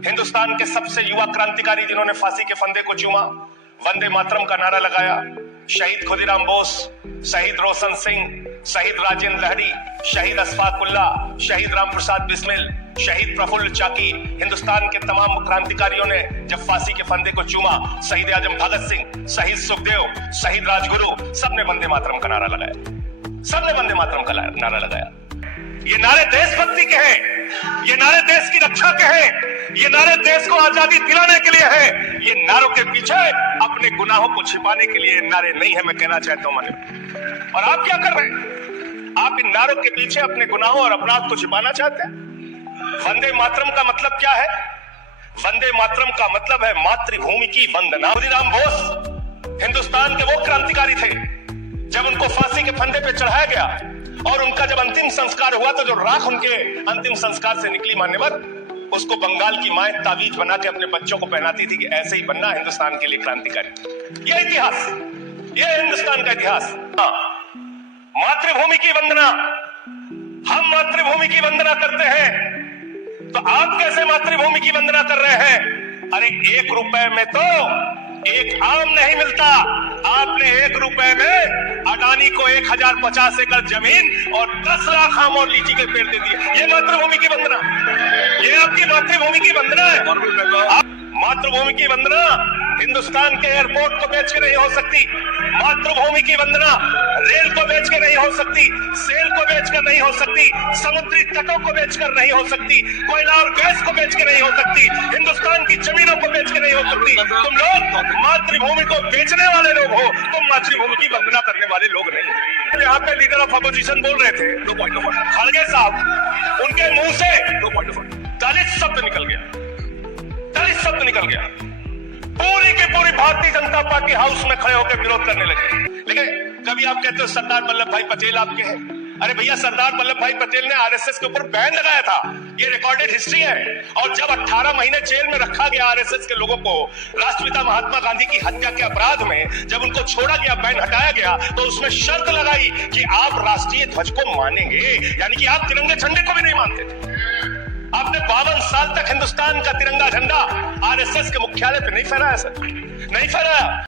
हिंदुस्तान के सबसे युवा क्रांतिकारी जिन्होंने फांसी के फंदे को चूमा, वंदे मातरम का नारा लगाया, शहीद खुदीराम बोस, शहीद रोशन सिंह, शहीद राजेंद्र लहरी, शहीद अशफाक उल्ला, शहीद राम प्रसाद बिस्मिल, शहीद प्रफुल्ल चाकी, हिंदुस्तान के तमाम क्रांतिकारियों ने जब फांसी के फंदे को चूमा, शहीद आजम भगत सिंह, शहीद सुखदेव, शहीद राजगुरु, सबने वंदे मातरम का नारा लगाया, सबने वंदे मातरम का नारा लगाया। ये नारे देशभक्ति के हैं, ये नारे देश की रक्षा के हैं, ये नारे देश को आजादी दिलाने के लिए है। ये नारों के पीछे अपने गुनाहों को छिपाने के लिए नारे नहीं है, मैं कहना चाहता हूं मने। और आप क्या कर रहे हैं? आप इन नारों के पीछे अपने गुनाहों और अपराध को छिपाना चाहते हैं। वंदे मातरम का मतलब क्या है? वंदे मातरम का मतलब है मातृभूमि की वंदना। खुदीराम बोस हिंदुस्तान के वो क्रांतिकारी थे, जब उनको फांसी के फंदे पे चढ़ाया गया और उनका जब अंतिम संस्कार हुआ तो जो राख उनके अंतिम संस्कार से निकली मान्यवर, उसको बंगाल की माए ताबीज बना के अपने बच्चों को पहनाती थी कि ऐसे ही बनना हिंदुस्तान के लिए क्रांतिकारी। यह इतिहास, यह हिंदुस्तान का इतिहास। मातृभूमि की वंदना, हम मातृभूमि की वंदना करते हैं, तो आप कैसे मातृभूमि की वंदना कर रहे हैं? अरे 1 रुपए में तो एक आम नहीं मिलता। आपने 1 रुपए में अडानी को 1050 एकड़ जमीन और 10 लाख आम और लीची के पेड़ दे दिए। ये मातृभूमि की वंदना, ये आपकी मातृभूमि की वंदना है। मातृभूमि की वंदना हिंदुस्तान के एयरपोर्ट को बेच के नहीं हो सकती, मातृभूमि की वंदना रेल को बेच के नहीं हो सकती, सेल को बेचकर नहीं हो सकती, समुद्री तटों को बेचकर नहीं हो सकती, कोयला और गैस को बेच के नहीं हो सकती, हिंदुस्तान की जमीनों को बेच के नहीं हो सकती। तुम लोग मातृभूमि को बेचने वाले लोग हो, तुम मातृभूमि की वंदना करने वाले लोग नहीं हो। यहाँ पे लीडर ऑफ अपोजिशन बोल रहे थे, खड़गे साहब, उनके मुंह से दलित शब्द निकल गया, दलित शब्द निकल गया। पूरी की पूरी भारतीय जनता पार्टी हाउस में खड़े होकर विरोध करने लगे। लेकिन कभी आप कहते हो सरदार वल्लभ भाई पटेल आपके हैं। अरे भैया, सरदार वल्लभ भाई पटेल ने आरएसएस के ऊपर बैन लगाया था, ये रिकॉर्डेड हिस्ट्री है। और जब 18 महीने जेल में रखा गया आरएसएस के लोगों को राष्ट्रपिता महात्मा गांधी की हत्या के अपराध में, जब उनको छोड़ा गया, बैन हटाया गया, तो उसमें शर्त लगाई कि आप राष्ट्रीय ध्वज को मानेंगे, यानी कि आप तिरंगे झंडे को भी नहीं मानते थे। आपने 52 साल तक हिंदुस्तान का तिरंगा झंडा आरएसएस के मुख्यालय पे नहीं फहराया सर, नहीं फहराया।